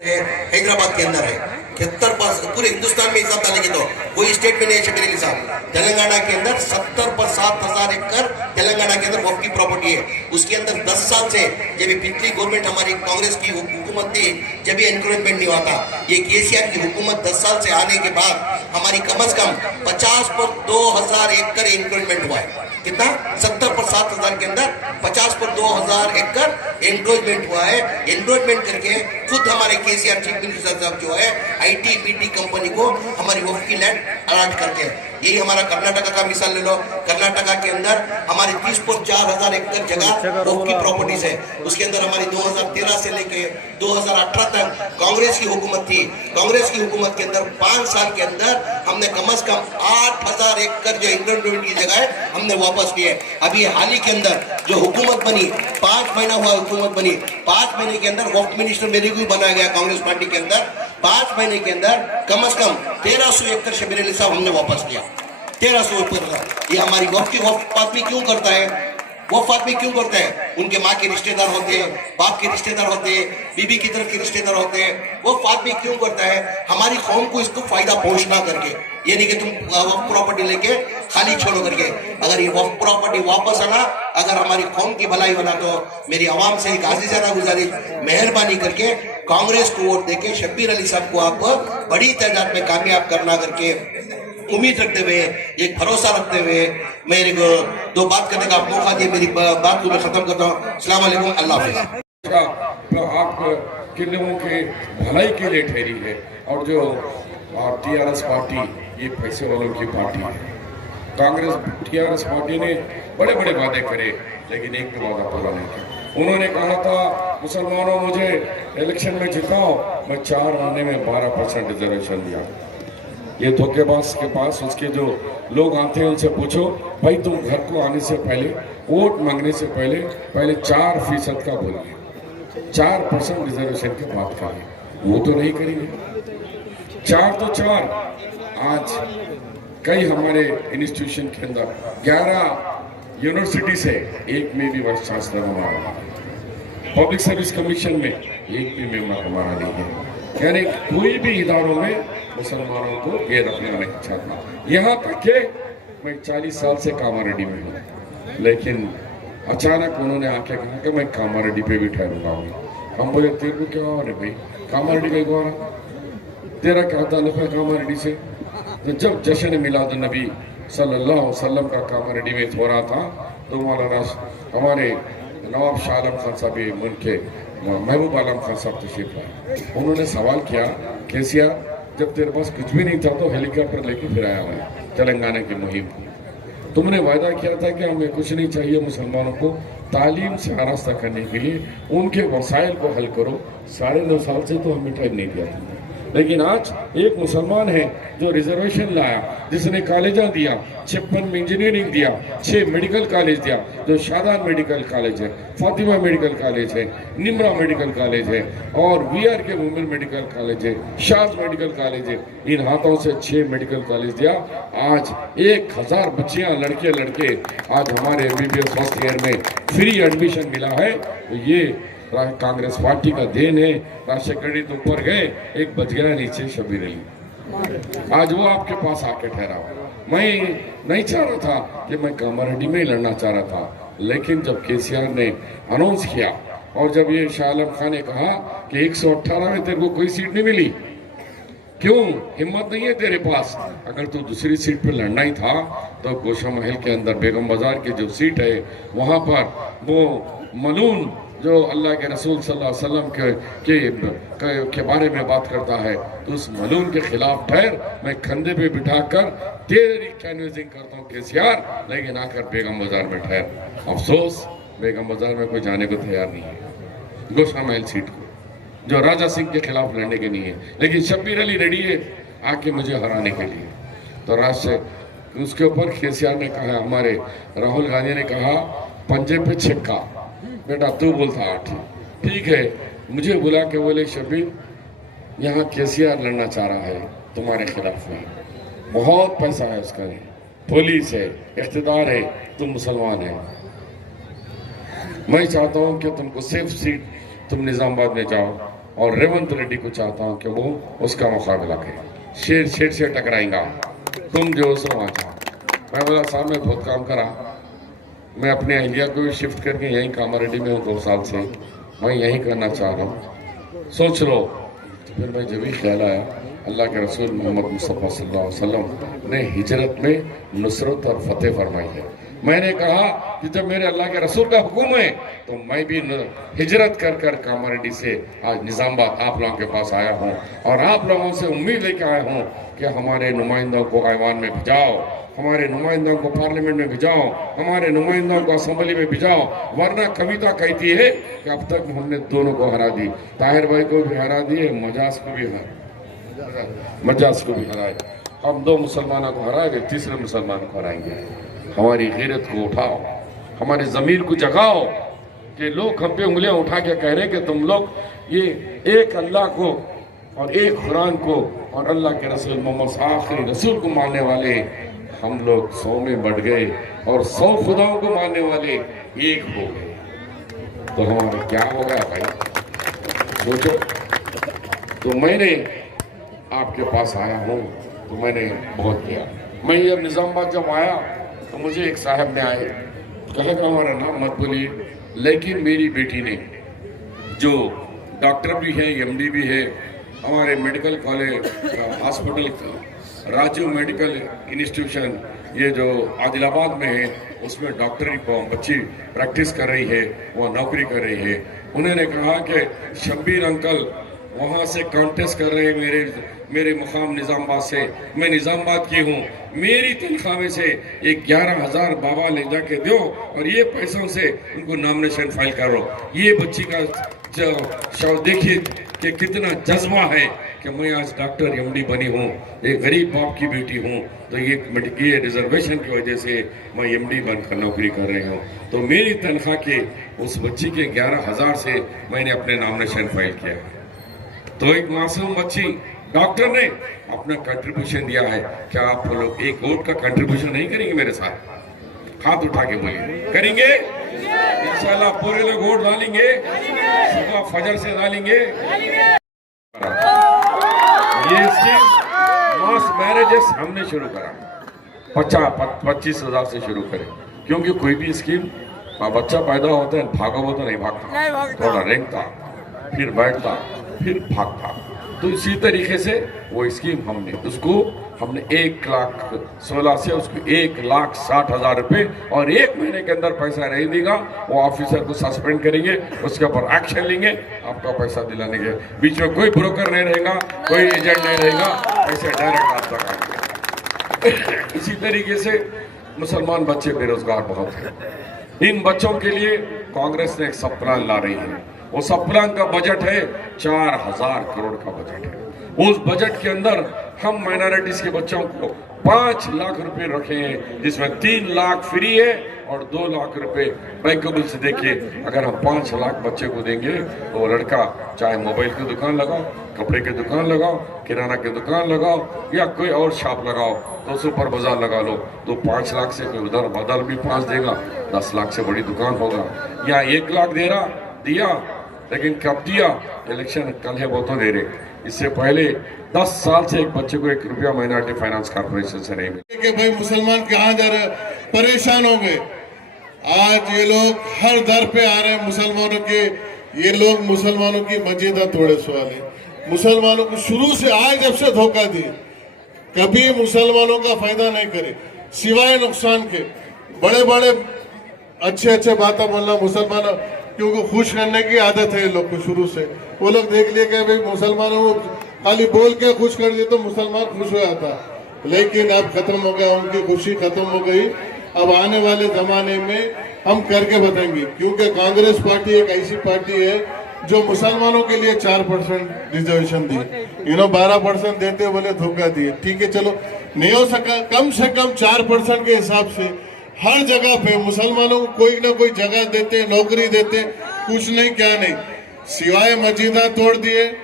हैदराबाद के अंदर है 73%। पूरे हिंदुस्तान में हिसाब डालेंगे तो कोई स्टेट में नहीं है शबीर अली साहब। तेलंगाना के अंदर 70,000 एकड़ तेलंगाना के अंदर वक्फ की प्रॉपर्टी है। उसके अंदर 10 साल से जब पिछली गवर्नमेंट हमारी कांग्रेस की हुकूमत थी जब भी एनक्रोचमेंट नहीं हुआ था, ये केसीआर की हुकूमत 10 साल से आने के बाद हमारी कम से कम 50 पर 2,000 एकड़ एनक्रोचमेंट हुआ है। कितना 70 पर 7,000 के अंदर 50 पर 2,000 एकड़ एनक्रोचमेंट हुआ है। एनक्रोचमेंट करके खुद हमारे केसीआर चीफ मिनिस्टर साहब जो है आईटी बीटी कंपनी को हमारी वक्फ की लैंड अलॉट करके, यही हमारा कर्नाटका का मिसाल ले लो। कर्नाटका के अंदर हमारी 30 पर 4,000 एकड़ जगह वक्फ की प्रॉपर्टीज है। उसके अंदर हमारी 2013 से लेके 2018 तक कांग्रेस की हुकूमत थी। कांग्रेस की हुकूमत के अंदर 5 साल के अंदर हमने कम से कम 8,000 एकड़ जो एनक्रोचमेंट की जगह है हमने वापस किए। अभी हाल ही के अंदर जो हुकूमत बनी, 5 महीना हुआ हुकूमत बनी, 5 महीने के अंदर वक्फ मिनिस्टर मेरे को बनाया गया कांग्रेस पार्टी के अंदर। 5 महीने के अंदर कम से कम 1,300 एकड़ शबीर अली साहब हमने वापस किया। 1,300 एकड़। ये हमारी वक्फ आदमी क्यों करता है? वक्फ आदमी क्यों करता है? उनके माँ के रिश्तेदार होते हैं, बाप के रिश्तेदार होते हैं, बीबी की तरफ के रिश्तेदार होते हैं। वक्फ आदमी क्यों करता है? हमारी कौम को इसको फायदा पहुंचना करके, ये नहीं कि तुम वक्फ प्रॉपर्टी लेके खाली छोड़ो करके। अगर ये वक्फ प्रॉपर्टी वापस आना, अगर हमारी कौम की भलाई बना, तो मेरी आवाम से एक आजीजाना गुजारिश, मेहरबानी करके कांग्रेस को वोट देके शब्बीर अली साहब को आप बड़ी तादाद में कामयाब करना करके उम्मीद रखते हुए, एक भरोसा रखते हुए मेरे को 2 बात करने का मौका दिए। मेरी बात को मैं खत्म करता हूँ। अस्सलाम वालेकुम, अल्लाह हाफ़िज़। तो आप के लोगों के भलाई के लिए ठहरी है, और जो टीआरएस पार्टी ये पैसे वालों की पार्टी है। कांग्रेस टीआरएस पार्टी ने बड़े बड़े वादे करे, लेकिन एक भी वादा पूरा नहीं किया। उन्होंने कहा था मुसलमानों मुझे इलेक्शन में जिताओ, मैं 4 महीने में 12% रिजर्वेशन दिया। ये धोखेबाज के पास उसके जो लोग आते हैं उनसे पूछो, भाई तुम घर को आने से पहले, वोट मांगने से पहले 4% का बोलिए, 4% रिजर्वेशन की बात करें। वो तो नहीं करेंगे। 4 तो 4। आज कई हमारे इंस्टीट्यूशन के अंदर 11 यूनिवर्सिटी से एक में भी वाइस चांसलर हमारा, पब्लिक सर्विस कमीशन में एक भी मेंबर हमारा नहीं है। यानी कोई भी इदारों में मुसलमानों को ये रखना नहीं चाहता। यहाँ तक कि मैं 40 साल से कामारेड्डी में हूँ, लेकिन अचानक उन्होंने आके कहा कि मैं कामारेड्डी पे भी ठहरूंगा। हम बोले तेरे को क्या हो रहा है भाई, कामारेड्डी का गौरा, तेरा क्या ताल्लुक है कामारेड्डी से? तो जब जश्न मिलाद नबी सल्लल्लाहु अलैहि वसल्लम का कामारेड्डी में हो रहा था, तो मौलाना हमारे नवाब शाह आलम खान साहब मुल्क के महबूब आलम खान साहब तशरीफ लाए। उन्होंने सवाल किया, केसीआर जब तेरे पास कुछ भी नहीं था तो हेलीकॉप्टर लेके फिर आया है तेलंगाना की मुहिम को। तुमने वायदा किया था कि हमें कुछ नहीं चाहिए, मुसलमानों को तालीम से आरास्ता करने के लिए उनके वसाइल को हल करो। 9.5 साल से तो हमें टाइम नहीं दिया तुमने। लेकिन आज एक मुसलमान है जो रिजर्वेशन लाया, जिसने कॉलेजा दिया, 56 में इंजीनियरिंग दिया, 6 मेडिकल कॉलेज दिया, जो शादान मेडिकल कॉलेज है, फातिमा मेडिकल कॉलेज है, निमरा मेडिकल कॉलेज है, और वीआर के वुमेन मेडिकल कॉलेज है, शाज मेडिकल कॉलेज है। इन हाथों से 6 मेडिकल कॉलेज दिया। आज 1000 बच्चियां, लड़के आज हमारे MBBS फर्स्ट ईयर में फ्री एडमिशन मिला है। तो ये कांग्रेस पार्टी का देन है। राशेकड़ी तो ऊपर गए, एक बच गया नीचे शबीर अली। आज वो आपके पास आके ठहरा हुआ। मैं नहीं चाह रहा था कि मैं कामारेड्डी में ही लड़ना चाह रहा था, लेकिन जब केसीआर ने अनाउंस किया और जब ये शाह आलम खान ने कहा कि 118 में तेरे को कोई सीट नहीं मिली, क्यों हिम्मत नहीं है तेरे पास? अगर तू दूसरी सीट पर लड़ना ही था तो गोशा महल के अंदर बेगम बाजार की जो सीट है वहां पर वो मलून जो अल्लाह के रसूल सल्लल्लाहु अलैहि वसल्लम के बारे में बात करता है, तो उस मलून के खिलाफ ठहर। मैं कंधे पे बिठाकर तेरी कैनवेसिंग करता हूँ केसीआर, लेकिन आकर बेगम बाजार में ठहर। अफसोस बेगम बाजार में कोई जाने को तैयार नहीं है गोशा महल सीट को, जो राजा सिंह के खिलाफ लड़ने के नहीं है। लेकिन शब्बीर अली रेडी है आके मुझे हराने के लिए। तो राष्ट्र उसके ऊपर केसीआर ने कहा, हमारे राहुल गांधी ने कहा, पंजे पे छिक्का, बेटा तू बोलता 8, ठीक है। मुझे बुला के बोले, शबीर यहाँ केसीआर लड़ना चाह रहा है तुम्हारे खिलाफ में, बहुत पैसा है उसका, पुलिस है, इख्तिदार है, तुम मुसलमान है। मैं चाहता हूँ कि तुमको सेफ सीट तुम निजामाबाद में जाओ और रेवंत रेड्डी को चाहता हूं कि वो उसका मुकाबला करे। शेर से टकराएगा, तुम जो सो आजा। मैं बोला साहब मैं बहुत काम करा, मैं अपने अहलिया को भी शिफ्ट करके यहीं कामारेड्डी में हूँ 2 साल से, मैं यहीं करना चाह रहा हूँ, सोच लो। तो फिर मैं जब भी ख्याल आया अल्लाह के रसूल मोहम्मद मुस्तफ़ा सल्लल्लाहु अलैहि वसल्लम ने हिजरत में नुसरत और फतेह फरमाई है। मैंने कहा कि जब मेरे अल्लाह के रसूल का हुक्म है तो मैं भी हिजरत कर कर कामारेड्डी से आज निज़ामाबाद आप लोगों के पास आया हूँ और आप लोगों से उम्मीद लेकर आया हूँ कि हमारे नुमाइंदों को ऐवान में भिजाओ, हमारे नुमाइंदों को पार्लियामेंट में भिजाओ, हमारे नुमाइंदों को असेंबली में भिजाओ। वरना कविता कहती है कि अब तक हमने दोनों को हरा दी, ताहिर भाई को भी हरा दिए, मजाज को भी हराए। हम 2 मुसलमानों को हराएंगे, तीसरे मुसलमान को हराएंगे। हमारी गैरत को उठाओ, हमारी ज़मीर को जगाओ कि लोग हम पे उंगलियां उठा के कह रहे कि तुम लोग ये एक अल्लाह को और एक कुरान को और अल्लाह के रसूल मोहम्मद आखिरी रसूल को मानने वाले, हम लोग 100 में बढ़ गए और 100 खुदाओं को मानने वाले एक हो गए। तो हमारा क्या हो गया भाई, सोचो। तो मैंने आपके पास आया हूँ तो मैंने बहुत किया। मैं ये निज़ामाबाद जब आया तो मुझे एक साहब ने आए, कहा कि हमारा नाम मत बोलिए, लेकिन मेरी बेटी ने जो डॉक्टर भी है, एमडी भी है, हमारे medical college hospital Rajiv medical institution ये जो आदिलाबाद में है उसमें डॉक्टरी बच्ची प्रैक्टिस कर रही है, वो नौकरी कर रही है। उन्होंने कहा कि शब्बीर अंकल वहाँ से कॉन्टेस्ट कर रहे हैं मेरे मुकाम निज़ामाबाद से, मैं निज़ामाबाद की हूँ, मेरी तनख्वाह में से एक 11,000 बाबा ले जाके दो और ये पैसों से उनको नॉमिनेशन फाइल करो। ये बच्ची का शव देखिए कि कितना जज्बा है कि मैं आज डॉक्टर एमडी बनी हूँ, एक गरीब बाप की बेटी हूँ, तो ये रिजर्वेशन की वजह से मैं एमडी बनकर नौकरी कर रही हूँ। तो मेरी तनख्वाह के उस बच्ची के 11,000 से मैंने अपने नॉमिनेशन फाइल किया। तो एक मासूम बच्ची डॉक्टर ने अपना कंट्रीब्यूशन दिया है। क्या आप लोग एक वोट का कंट्रीब्यूशन नहीं करेंगे मेरे साथ? हाथ उठा के बोलिए, करेंगे? इंशाल्लाह पूरे लोग वोट डालेंगे, सुबह फजर से डालेंगे। ये स्कीम मास मैरिजेस हमने शुरू करा, 25,000 से शुरू करें, क्योंकि कोई भी स्कीम बच्चा पैदा होता है भागा वो तो नहीं भागता, थोड़ा रेंगता फिर बैठता फिर भागता। तो इसी तरीके से वो स्कीम हमने 1,16,000 से उसको 1,60,000 रुपए और 1 महीने के अंदर पैसा नहीं देगा, वो ऑफिसर को सस्पेंड करेंगे, उसके ऊपर एक्शन लेंगे, आपका पैसा दिलाने के। बीच में कोई ब्रोकर नहीं रहेगा, कोई एजेंट नहीं रहेगा, पैसे डायरेक्ट आप तक आएंगे। इसी तरीके से मुसलमान बच्चे बेरोजगार बहुत हैं, इन बच्चों के लिए कांग्रेस ने एक सब प्लान ला रही है। वो सब प्लान का बजट है 4,000 करोड़ का बजट है। उस बजट के अंदर हम माइनॉरिटीज के बच्चों को 5 लाख रुपए रखे हैं, जिसमें 3 लाख फ्री है और 2 लाख रुपए बैंकेबल से। देखिए, अगर हम 5 लाख बच्चे को देंगे तो वो लड़का चाहे मोबाइल की दुकान लगाओ, कपड़े की दुकान लगाओ, किराना की दुकान लगाओ या कोई और शॉप लगाओ, तो सुपर बाजार लगा लो, तो 5 लाख से कोई उधर बदल भी 5 देगा, 10 लाख से बड़ी दुकान होगा। या 1 लाख दे रहा दिया, लेकिन कब दिया? इलेक्शन कल है वो तो दे रहे, इससे पहले 10 साल से एक बच्चे को 1 रुपया माइनॉरिटी फाइनेंस कॉर्पोरेशन से नहीं मिला। कि भाई मुसलमान कहाँ जा रहे, परेशान हो गए। आज ये लोग हर दर पे आ रहे हैं मुसलमानों के, ये लोग मुसलमानों की मस्जिद तोड़े वाले, मुसलमानों को शुरू से आज जब से धोखा दिए, कभी मुसलमानों का फायदा नहीं करे सिवाय नुकसान के। बड़े बड़े अच्छे बातें बोलना मुसलमानों, क्योंकि खुश करने की आदत है लोग को शुरू से। वो लोग देख लिए कि भाई मुसलमानों को खाली बोल के खुश कर दिए तो मुसलमान खुश हो जाता, लेकिन अब खत्म हो गया, उनकी खुशी खत्म हो गई। अब आने वाले जमाने में हम करके बताएंगे, क्योंकि कांग्रेस पार्टी एक ऐसी पार्टी है जो मुसलमानों के लिए 4% रिजर्वेशन दी, 12% देते बोले धोखा दिए। ठीक है, चलो नहीं हो सका, कम से कम 4% के हिसाब से हर जगह पे मुसलमानों को कोई ना कोई जगह देते, नौकरी देते, कुछ नहीं क्या नहीं, सिवाय मस्जिदा तोड़ दिए।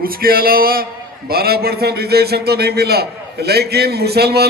उसके अलावा 12% रिजर्वेशन तो नहीं मिला, लेकिन मुसलमानों